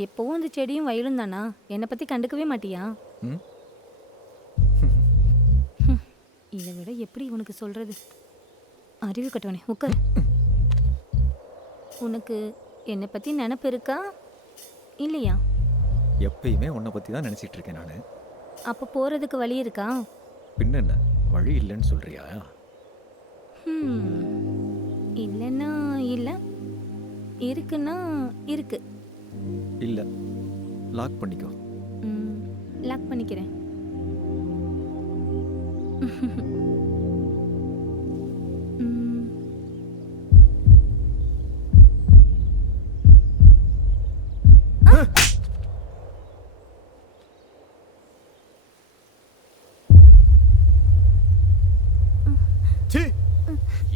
எப்பவும் அந்த செடியும் வயலும் தானா? என்னை பத்தி கண்டுக்கவே மாட்டியா? ம் இதை விட எப்படி உனக்கு சொல்றது? அறிவு கட்டவனே, உட்காரு. உனக்கு என்னை பத்தி நினப்பு இருக்கா இல்லையா? எப்பயுமே உன்னை பற்றி தான் நினச்சிட்டு இருக்கேன் நான். அப்போ போறதுக்கு வழி இருக்கா? பின்ன என்ன, வழி இல்லைன்னு சொல்றியா? இல்லைன்னா இல்லை, இருக்குன்னா இருக்கு. இல்லை, லாக் பண்ணிக்கோ. லாக் பண்ணிக்கிறேன்.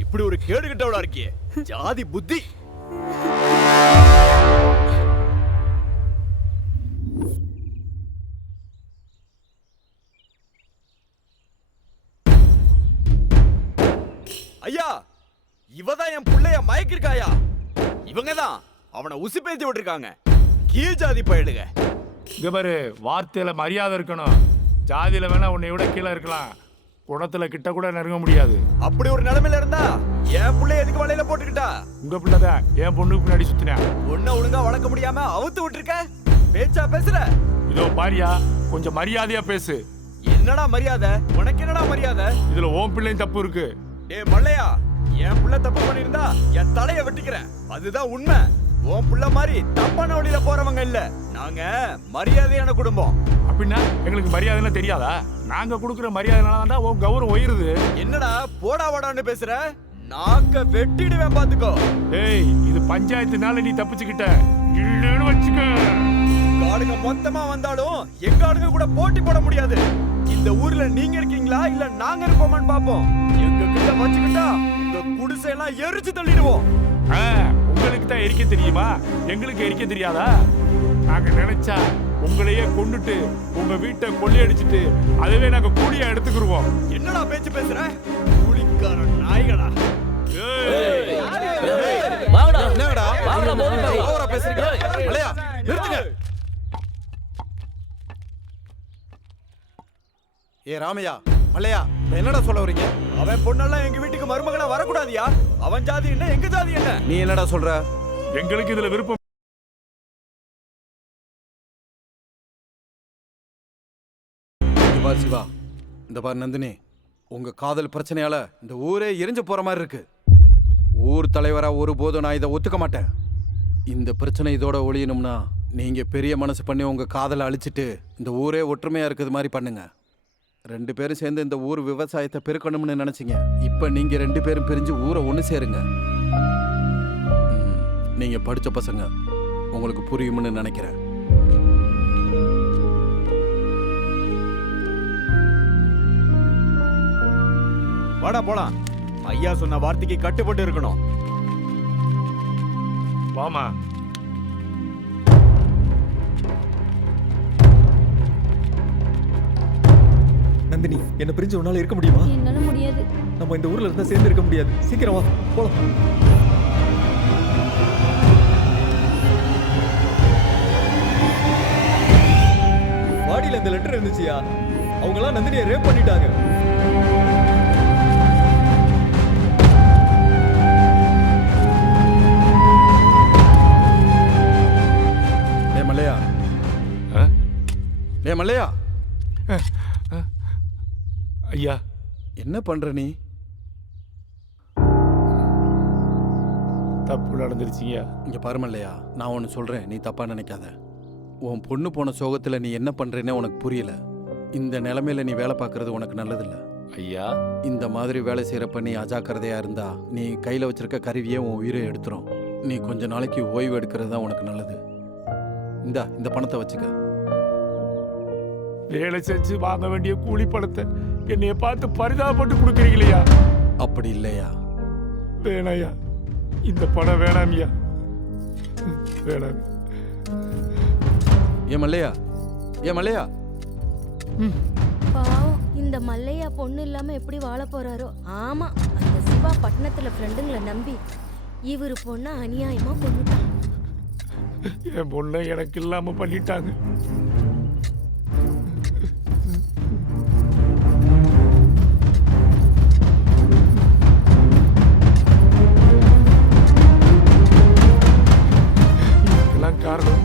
இப்படி ஒரு கேடு கிட்டவளா இருக்கியே, ஜாதி புத்தி. ஐயா, இவதான் என் புள்ளைய மயக்கிருக்காயா? இவங்கதான் அவனை உசி பேசி விட்டுருக்காங்க. கீழ் ஜாதி பயலுங்க. இங்க பாரு, வார்த்தையில மரியாதை இருக்கணும். ஜாதியில வேணா உன்னை விட கீழே இருக்கலாம், குணத்துல கிட்ட கூட நெருங்க முடியாது. அப்படி ஒரு நிலைமையில இருந்தா என் புள்ளைய எதுக்கு வலையில போட்டுக்கிட்டா? உங்க பிள்ளைதான் என் பொண்ணுக்கு பின்னாடி சுத்தின. ஒன்ன ஒழுங்கா வளர்க்க முடியாம அவுத்து விட்டுருக்க. பேச்சா பேசுற? இதோ பாரியா, கொஞ்சம் மரியாதையா பேசு. என்னடா மரியாதை? உனக்கு என்னடா மரியாதை? இதுல ஓம் பிள்ளையும் தப்பு இருக்கு. டேய் மல்லையா, என் புள்ள தப்பு பண்ணிருந்தா என் தலைய வெட்டிக்கிறேன். அதுதான் உண்மை. உன் புள்ள மாதிரி தப்பான வழியில போறவங்க இல்ல நாங்க. மரியாதையான குடும்பம். அப்படின்னா எங்களுக்கு மரியாதைன்னா தெரியாதா? நாங்க கொடுக்குற மரியாதைனால உன் கௌரவம் உயருது. என்னடா போடா வாடான்னு பேசுற? நாக்க வெட்டிடுவேன் பாத்துக்கோ. ஏய், இது பஞ்சாயத்துனால நீ தப்பிச்சுக்கிட்ட. இல்லன்னு வச்சுக்க, காடுங்க மொத்தமா வந்தாலும் எங்க ஆளுங்க கூட போட்டி போட முடியாது. இந்த ஊர்ல நீங்க இருக்கீங்களா இல்ல நாங்க இருப்போமான்னு பாப்போம். எங்க கிட்ட வச்சுக்கிட்டா உங்க குடிசை எல்லாம் எரிச்சு தள்ளிடுவோம். உங்களுக்கு தான் எரிக்க தெரியுமா, எங்களுக்கு எரிக்க தெரியாதா? நாங்க நினைச்சா உங்களையே கொண்டுட்டு உங்க வீட்டை கொள்ளையடிச்சிட்டு அதுவே நாங்க கூலியா எடுத்துக்கிருவோம். என்னடா பேச்சு பேசுற? கூலிக்கார நாய்களா? ஏ ராமையா, மல்லையா, என்னடா சொல்ல வரீங்க? அவன் பொண்ணெல்லாம் எங்க வீட்டுக்கு மருமகளா வரக்கூடாதியா? அவன் ஜாதி என்ன, எங்க ஜாதி என்ன? நீ என்னடா சொல்ற? எங்களுக்கு இதுல விருப்பம். சிவா, இந்த பார் நந்தினி, உங்க காதல் பிரச்சனையால இந்த ஊரே எரிஞ்சு போற மாதிரி இருக்கு. ஊர் தலைவரா ஒருபோதும் நான் இதை ஒத்துக்க மாட்டேன். இந்த பிரச்சனை இதோட ஒழியணும்னா நீங்க பெரிய மனசு பண்ணி உங்க காதலை அழிச்சிட்டு இந்த ஊரே ஒற்றுமையா இருக்கிறது மாதிரி பண்ணுங்க. 2 பேரும் சேர்ந்து இந்த ஊர் விவசாயத்தை பெருக்கணும்னு நினைச்சீங்க. இப்ப நீங்க 2 பேரும் பிரிஞ்சு ஊரை ஒண்ணு சேருங்க. நீங்க படிச்ச பசங்க, உங்களுக்கு புரியும்னு நினைக்கிறேன். வாடா போலாம். ஐயா சொன்ன வார்த்தைக்கு கட்டுப்பட்டு இருக்கணும். வாமா. நந்தினி, என்ன பிரிஞ்சு உன்னால இருக்க முடியுமா? என்னால முடியாது. நம்ம இந்த ஊர்ல இருந்தா சேர்ந்து இருக்க முடியாது. சீக்கிரம் வா, போலாம். வாடியில இந்த லெட்டர் இருந்துச்சியா? அவங்களாம் நந்தினியை ரேப் பண்ணிட்டாங்க. மல்லையா, மல்லையா, ஐயா, என்ன பண்ற நீ? தப்பு நடந்துருச்சியா? இங்க பாரு மல்லையா, நான் ஒன்னு சொல்றேன், நீ தப்பா நினைக்காத. உன் பொண்ணு போன சோகத்துல நீ என்ன பண்றேன்னு உனக்கு புரியல. இந்த நிலைமையில நீ வேலை பார்க்கறது உனக்கு நல்லதில்ல. ஐயா, இந்த மாதிரி வேலை செய்யறப்ப நீ அஜாக்கிரதையா இருந்தா நீ கையில வச்சிருக்க கருவியே உன் உயிரை எடுத்துரும். நீ கொஞ்ச நாளைக்கு ஓய்வு எடுக்கிறது தான் உனக்கு நல்லது. இந்த பணத்தை வச்சுக்க. வேலை செஞ்சு வாங்க வேண்டிய கூலி பணத்தை என்னைய பார்த்து பரிதாபப்பட்டு கொடுக்குறீங்களா? அப்படி இல்லையா? வேணாயா, இந்த பணம் வேணாமியா, வேணாம். ஏன் மல்லையா, பாவம், இந்த மல்லையா பொண்ணு இல்லாம எப்படி வாழ போறாரோ. ஆமா, அந்த சிவா பட்டணத்துல ஃப்ரெண்டுங்களை நம்பி இவரு பொண்ண அநியாயமா கொண்டுட்டான். என் பொண்ணை எனக்கு இல்லாம பண்ணிட்டாங்க. இதுக்கெல்லாம் காரணம்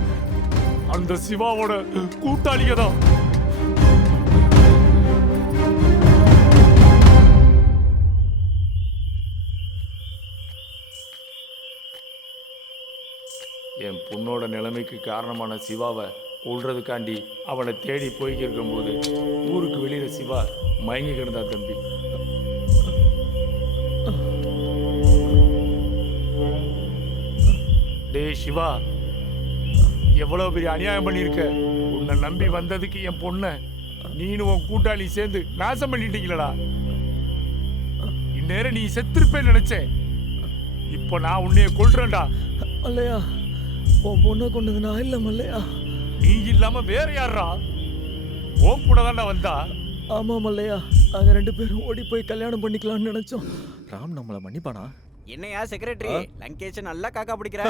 அந்த சிவாவோட கூட்டாளிக தான். என் பொண்ணோட நிலைமைக்கு காரணமான சிவாவை கொள்றதுக்காண்டி அவனை தேடி போய்க்கு இருக்கும்போது ஊருக்கு வெளியில சிவா மயங்கி கிடந்தா தம்பி. டேய் சிவா, எவ்வளவு பெரிய அநியாயம் பண்ணியிருக்க. உன்னை நம்பி வந்ததுக்கு என் பொண்ணை நீனு உன் கூட்டாளி சேர்ந்து நாசம் பண்ணிட்டீங்களடா. இந்நேரம் நீ செத்துருப்பேன்னு நினைச்சேன். இப்போ நான் உன்னைய கொல்றேன்டா. மல்லையா, உன் பொண்ணை கொண்டது நான் இல்லை மல்லையா. நீ இல்லாம வேற யாரா? உன் கூட தான்டா வந்தா. ஆமா மல்லையா, நாங்க 2 பேரும் ஓடி போய் கல்யாணம் பண்ணிக்கலாம்னு நினைச்சோம். ராம் நம்மள மன்னிப்பானா? என்னையா செக்ரட்டரி லங்கேஷ் நல்லா காக்கா பிடிக்கிற?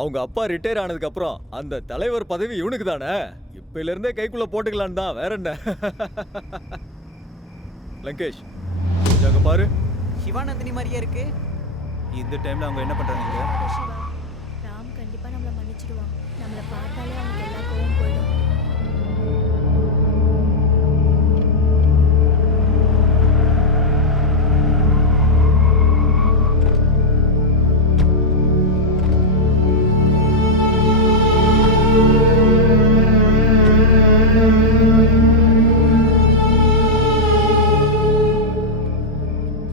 அவங்க அப்பா ரிட்டையர் ஆனதுக்கு அப்புறம் அந்த தலைவர் பதவி இவனுக்கு தானே. இப்பல இருந்தே கைக்குள்ள போட்டுக்கலான்னு தான், வேற என்ன? லங்கேஷ் கொஞ்சம் அங்க பாரு. சிவானந்தினி மாதிரியே இருக்கு. இந்த டைம்ல அவங்க என்ன பண்றாங்க? சிவா, ராம் கண்டிப்பா நம்மள மன்னிச்சிடுவான். நம்மள பார்த்தாலே அவனுக்கு எல்லா கோவம் போயிடும்.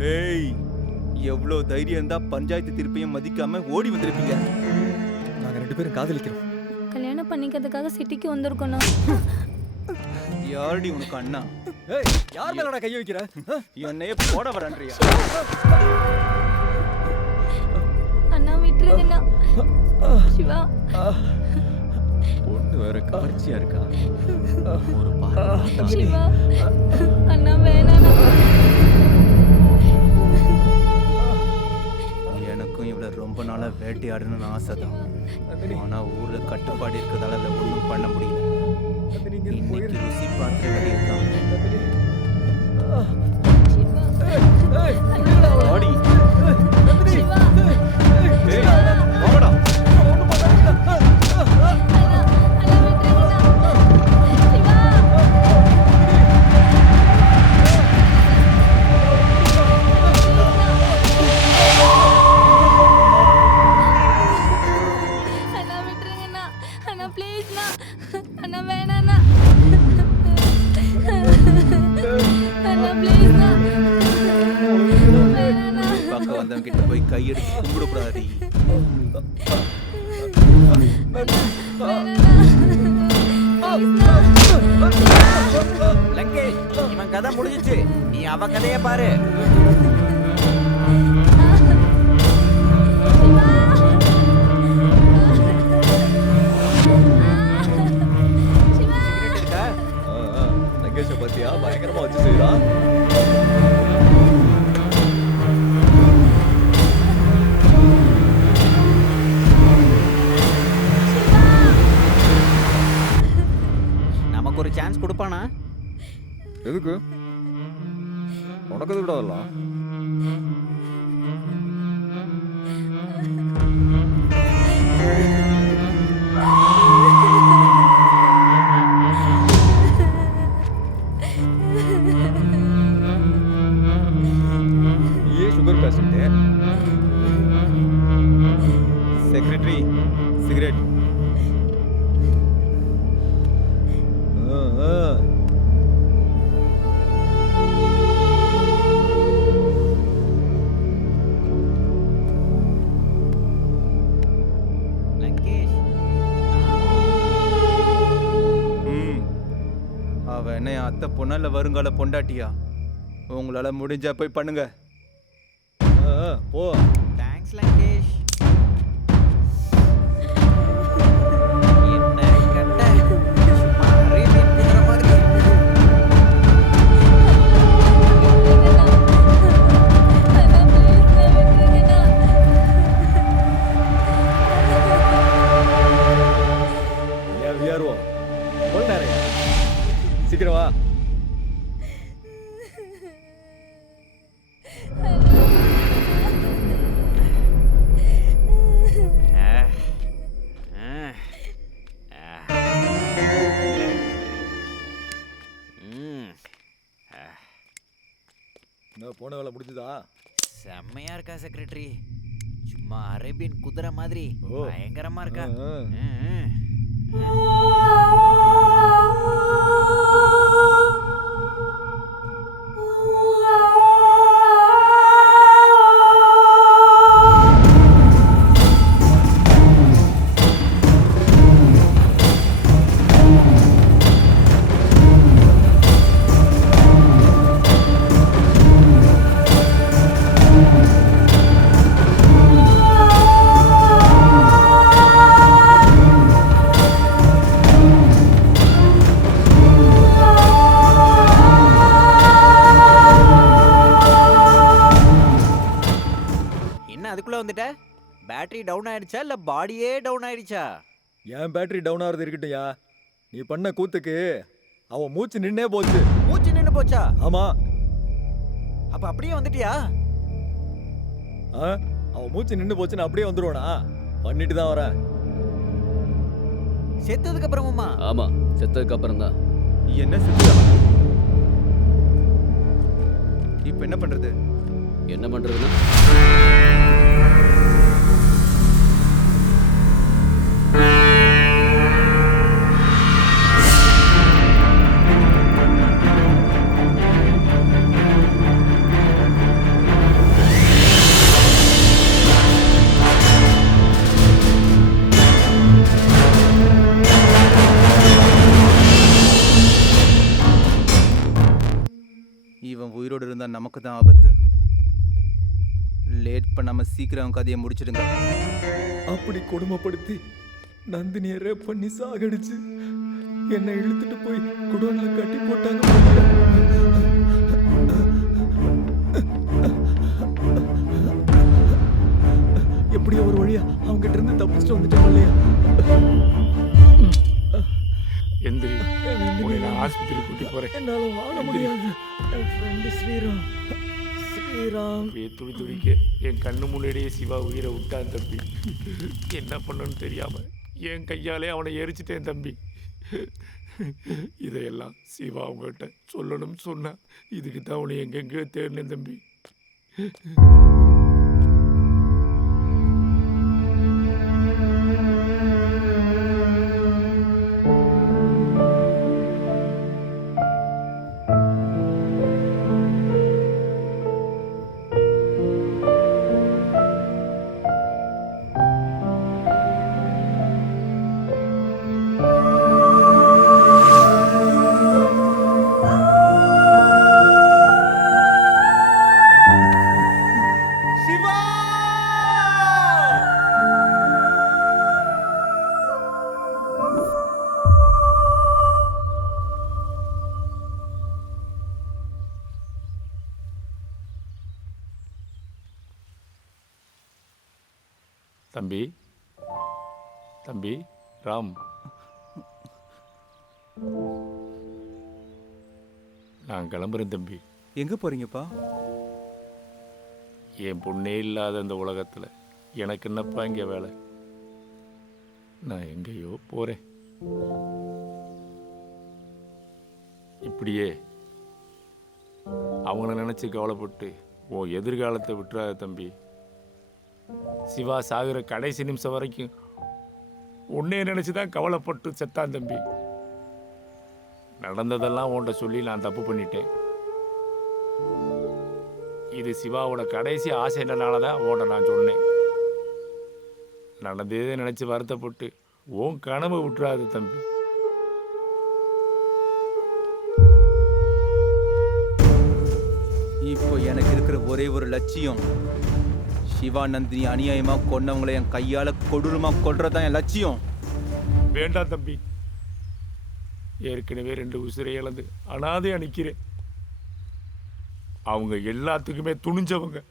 ஏய், எவ்வளவு தைரியம் இருந்தா பஞ்சாயத்து தீர்ப்பையும் மதிக்காம ஓடி வந்திருப்பீங்க. நாங்க 2 பேரும் காதலிக்கிறோம். கல்யாணம் பண்ணிக்கிறதுக்காக சிட்டிக்கு வந்திருக்கோண்ணா. யாரடி உனக்கு அண்ணா? ஏய், யார் மேலடா கைய வைக்கிற? என்னையே போட வரன்றியா? அண்ணா விட்டுருங்கண்ணா. சிவா, பொண்ணு வேற கவர்ச்சியா இருக்கா. ஒரு பார்வை சிவா, அண்ணா வேணாண்ணா. எனக்கும் இவ்வளவு ரொம்ப நாளா வேட்டையாடணும்னு ஆசைதான். ஆனா ஊர்ல கட்டுப்பாடு இருக்கிறதால அதை ஒன்றும் பண்ண முடியல. இன்னைக்கு ருசி பார்த்து வெளியிருக்கான். ஆடி சிவா, ஏய், வாங்கடா. பக்கம் வந்தவங்க கிட்ட போய் கையெடுத்து கும்பிடக்கூடாது. லங்கேஷ், இவன் கதை முடிஞ்சிச்சு. நீ அவ கதைய பாரு. லங்கேஷ பத்தியா பயங்கரமா வச்சு செய்யறான். நமக்கு ஒரு சான்ஸ் கொடுப்பானா? எதுக்கு? உனக்கு எதுக்கு அதெல்லாம்? ये शुगर पेशेंट है. Secretary cigarette. லங்கேஷ், அவ என்ன என் அத்தை பொண்ணா இல்ல வருங்கால பொண்டாட்டியா? உங்களால முடிஞ்சா போய் பண்ணுங்க. போ. தேங்க்ஸ் லங்கேஷ். என்ன கட்ட சும்மா ரீமேக் பண்ற மாதிரி. நான் போன வேலை முடிஞ்சுதா? செம்மையா இருக்கா செக்ரட்டரி, சும்மா அரேபியன் குதிரை மாதிரி ஓ. பயங்கரமா இருக்கா. ஆ. என்ன அதுக்குள்ள வந்துட்ட? பேட்டரி டவுன் ஆயிடுச்சா இல்ல பாடியே டவுன் ஆயிடுச்சா? என் பேட்டரி டவுன் ஆகிறது இருக்கட்டும்யா. நீ பண்ண கூத்துக்கு அவன் மூச்சு நின்னே போச்சு. மூச்சு நின்னு போச்சா? ஆமா. அப்ப அப்படியே வந்துட்டியா? அவன் மூச்சு நின்னு போச்சுன்னு அப்படியே வந்துருவானா? பண்ணிட்டு தான் வரேன். செத்ததுக்கு அப்புறமா? ஆமா, செத்ததுக்கு அப்புறம் தான். என்ன செத்துதா? இப்ப என்ன பண்றது? என்ன பண்றதுன்னா, இவன் உயிரோடு இருந்தா நமக்கு தான் ஆபத்து. லேட் பண்ணாம சீக்கிரம் கதையை முடிச்சிடுங்க. அப்படி கொடுமைப்படுத்தி நந்தினியை ரேப் பண்ணி சாகடிச்சு என்னை இழுத்துட்டு போய் குடோன்ல கட்டி போட்டாங்க. எப்படியோ ஒரு வழியா அவங்க கிட்ட இருந்து தப்பிச்சுட்டு வந்துட்டாங்க இல்லையா? எந்திரி, உன்னை நான் ஆஸ்பத்திரி கூட்டி போறேன். என்னால வாழ முடியாது. என் ஃப்ரெண்டு ஸ்ரீராம் துடி துடிக்க என் கண்ணு முன்னாடியே சிவா உயிரை விட்டான் தம்பி. என்ன பண்ணணும்னு தெரியாம என் கையாலே அவனை எரிச்சிட்டேன் தம்பி. இதையெல்லாம் சிவா அவங்ககிட்ட சொல்லணும்னு சொன்னா, இதுக்கு தான் அவனை எங்கெங்கேயோ தேடினேன் தம்பி. தம்பி, தம்பி ராம், நான் கிளம்புறேன் தம்பி. எங்க போறீங்கப்பா? என் பொண்ணே இல்லாத இந்த உலகத்தில் எனக்கு என்னப்பா இங்கே வேலை? நான் எங்கேயோ போகிறேன். இப்படியே அவங்கள நினச்சி கவலைப்பட்டு உன் எதிர்காலத்தை விட்டுறாத தம்பி. சிவா சாகுற கடைசி நிமிஷம் வரைக்கும் உன்னைய நினச்சி தான் கவலைப்பட்டு செத்தான் தம்பி. நடந்ததெல்லாம் உன்கிட்ட சொல்லி நான் தப்பு பண்ணிட்டேன். இது சிவாவோட கடைசி ஆசைனால தான் உன்கிட்ட நான் சொன்னேன். நடந்ததே நினச்சி வருத்தப்பட்டு உன் கனவை விட்டுறாது தம்பி. இப்போ எனக்கு இருக்கிற ஒரே ஒரு லட்சியம், சிவா நந்தினி அநியாயமா கொன்னவங்களை என் கையால கொடூரமா கொல்றதுதான் என் லட்சியம். வேண்டாம் தம்பி, ஏற்கனவே 2 உசிரை இழந்து அனாதையா நிற்கிறேன். அவங்க எல்லாத்துக்குமே துணிஞ்சவங்க.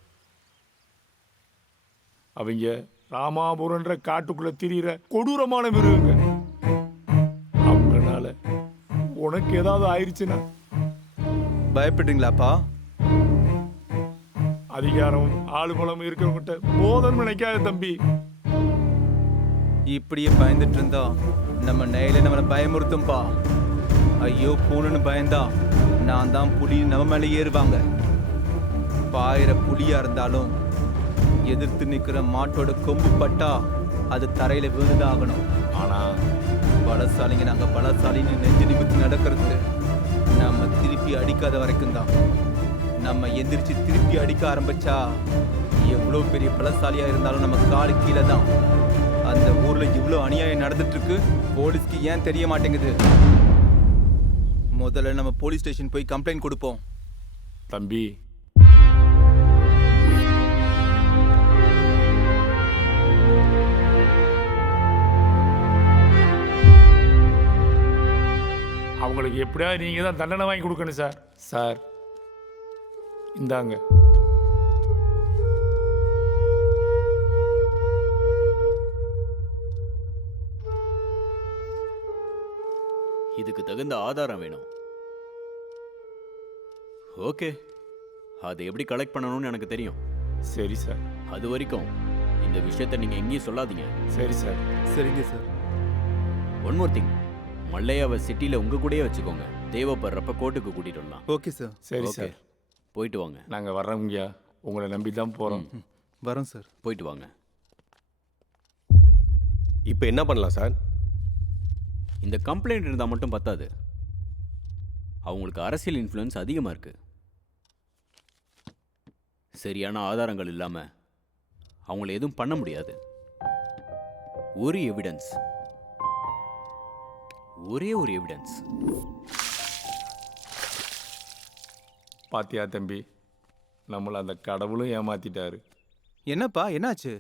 அவங்க ராமாபுரன்ற காட்டுக்குள்ள திரியிற கொடூரமான மிருகங்க. அவங்கனால உனக்கு ஏதாவது ஆயிடுச்சுன்னா பயப்படுறீங்களாப்பா? அதிகாரம் ஆளுபலம் இருக்கிறவங்கிட்ட போதன்னு நினைக்காத தம்பி. இப்படியே பயந்துட்டு இருந்தா நம்ம நைல நம்மளை பயமுறுத்தும்பா. ஐயோ பூனைன்னு பயந்தா நான் தான் புலி நம்ம மேலே ஏறுவாங்க. பாயிர புலியா இருந்தாலும் எதிர்த்து நிக்கிற மாட்டோட கொம்பு பட்டா அது தரையில விழுந்துதான் ஆகணும். ஆனா பலசாலிங்க நாங்க பலசாலின்னு நெஞ்சு நிமித்து நடக்கிறது நம்ம திருப்பி அடிக்காத வரைக்கும் தான். நம்ம எந்திரிச்சு திருப்பி அடிக்க ஆரம்பிச்சா எவ்வளோ பெரிய பலசாலியா இருந்தாலும் நம்ம காலு கீழே தான். அந்த ஊர்ல இவ்வளோ அநியாயம் நடந்துட்டு இருக்கு, போலீஸ்க்கு ஏன் தெரிய மாட்டேங்குது? முதல்ல நம்ம போலீஸ் ஸ்டேஷன் போய் கம்ப்ளைண்ட் கொடுப்போம். தம்பி, அவங்களுக்கு எப்படியாவது நீங்க தான் தண்டனை வாங்கி கொடுக்கணும் சார். சார் இந்தாங்க. இதுக்கு தகுந்த ஆதாரம் வேணும். ஓகே, அதை எப்படி கலெக்ட் பண்ணணும்னு எனக்கு தெரியும். சரி சார். அது வரைக்கும் இந்த விஷயத்தை நீங்க எங்கேயும் சொல்லாதீங்க. சரி சார். சரிங்க சார். ஒன் மோர் திங், மல்லையாவை சிட்டியில் உங்க கூடயே வச்சுக்கோங்க. தேவைப்படுறப்ப கோர்ட்டுக்கு கூட்டிட்டு வரலாம். Okay sir. சரி ஓகே, சார். போயிட்டு வாங்க. நாங்க வர்றோம்யா, உங்களை நம்பி தான் போறோம். வரோம் சார். போயிட்டு வாங்க. இப்போ என்ன பண்ணலாம் சார்? இந்த கம்ப்ளைண்ட் இருந்தால் மட்டும் பத்தாது. அவங்களுக்கு அரசியல் இன்ஃப்ளூயன்ஸ் அதிகமாக இருக்கு. சரியான ஆதாரங்கள் இல்லாமல் அவங்கள எதுவும் பண்ண முடியாது. ஒரு எவிடன்ஸ், ஒரே ஒரு எவிடன்ஸ். பாத்தியா தம்பி, நம்மளை அந்த கடவுளும் ஏமாத்திட்டாரு. என்னப்பா என்னாச்சு?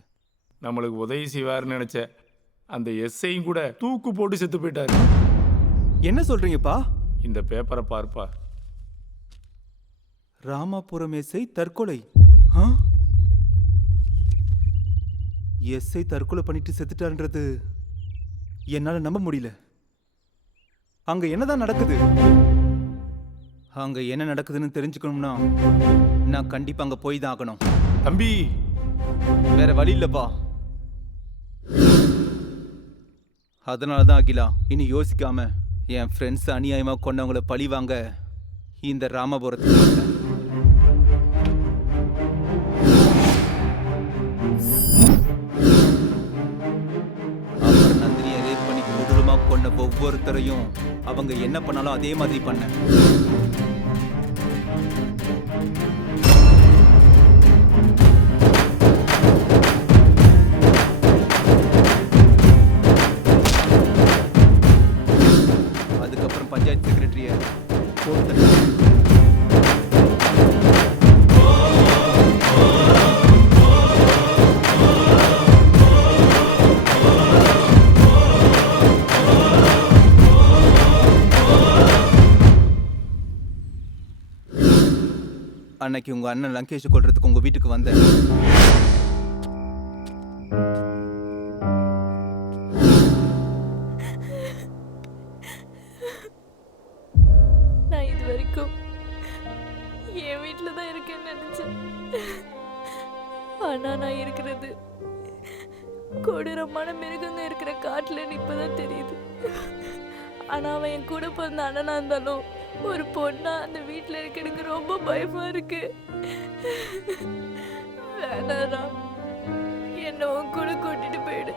நம்மளுக்கு உதவி செய்வாருன்னு நினைச்ச அந்த எஸ்ஐயும் கூட தூக்கு போட்டு செத்து போயிட்டாரு. என்ன சொல்றீங்கப்பா? இந்த பேப்பரை பார்ப்பா. ராமாபுரம் எஸ்ஐ தற்கொலை. எஸ்ஐ தற்கொலை பண்ணிட்டு செத்துட்டான்றது என்னால நம்ப முடியல. அங்க என்னதான் நடக்குது? அங்க என்ன நடக்குதுன்னு தெரிஞ்சுக்கணும்னா நான் கண்டிப்பா அங்க போய் தான் ஆகணும். தம்பி, வேற வழி இல்லப்பா. அதனாலதான் அகிலா இனி யோசிக்காம என் ஃப்ரெண்ட்ஸ் அநியாயமா கொண்டவங்களை பழி வாங்க இந்த ராமபுரத்துக்கு வந்தேன். அப்புறம் நந்தினியை ரேப் பண்ணி கொடூரமா கொண்ட ஒவ்வொருத்தரையும் அவங்க என்ன பண்ணாலும் அதே மாதிரி பண்ணேன். அதுக்கப்புறம் பஞ்சாயத்து செக்ரட்டரிய அன்னைக்கு உங்க அண்ணன் லங்கேஷ் கொல்றதுக்கு உங்க வீட்டுக்கு வந்தேன். நான் இது வரைக்கும் என் வீட்டில் தான் இருக்கேன்னு நினைச்சேன். ஆனா நான் இருக்கிறது கொடூரமான மிருகங்க இருக்கிற காட்டுலன்னு இப்பதான் தெரியுது. ஆனா அவன் என் கூட பிறந்த அண்ணனா இருந்தாலும் ஒரு பொண்ணா அந்த வீட்டில் இருக்க எனக்கு ரொம்ப பயமா இருக்கு. வேணாரா, என்ன உன் கூட கூட்டிட்டு போயிடு.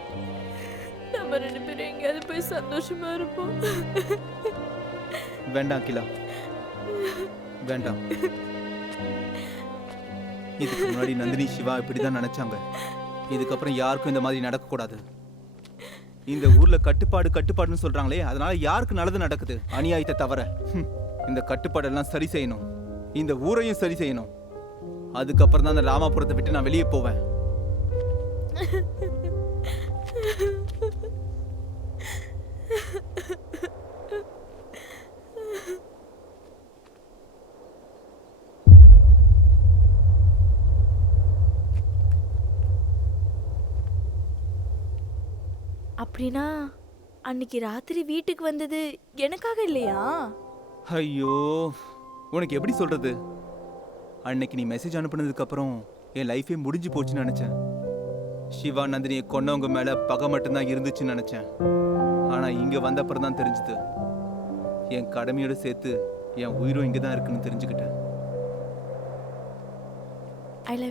நம்ம 2 பேரும் எங்கேயாவது போய் சந்தோஷமா இருப்போம். வேண்டாம் கிலா, வேண்டாம். இதுக்கு முன்னாடி நந்தினி சிவா இப்படிதான் நினைச்சாங்க. இதுக்கப்புறம் யாருக்கும் இந்த மாதிரி நடக்கக்கூடாது. இந்த ஊர்ல கட்டுப்பாடுன்னு சொல்றாங்களே, அதனால யாருக்கு நல்லது நடக்குது? அநியாயத்தை தவிர. இந்த கட்டுப்பாடெல்லாம் சரி செய்யணும், இந்த ஊரையும் சரி செய்யணும். அதுக்கப்புறம் தான் அந்த ராமாபுரத்தை விட்டு நான் வெளியே போவேன். அப்படின்னா அன்னைக்கு ராத்திரி வீட்டுக்கு வந்தது எனக்காக இல்லையா? ஐயோ, உனக்கு எப்படி சொல்றது? அன்னைக்கு நீ மெசேஜ் அனுப்புனதுக்கு அப்புறம் என் லைஃபே முடிஞ்சு போச்சுன்னு நினைச்சேன். சிவா நந்தினியை கொன்னவங்க மேல பகை மட்டும்தான் இருந்துச்சுன்னு நினைச்சேன். ஆனா இங்க வந்த அப்புறம் தான் தெரிஞ்சுது, என் கடமையோட சேர்த்து என் உயிரும் இங்கதான் இருக்குன்னு தெரிஞ்சுக்கிட்டேன். I love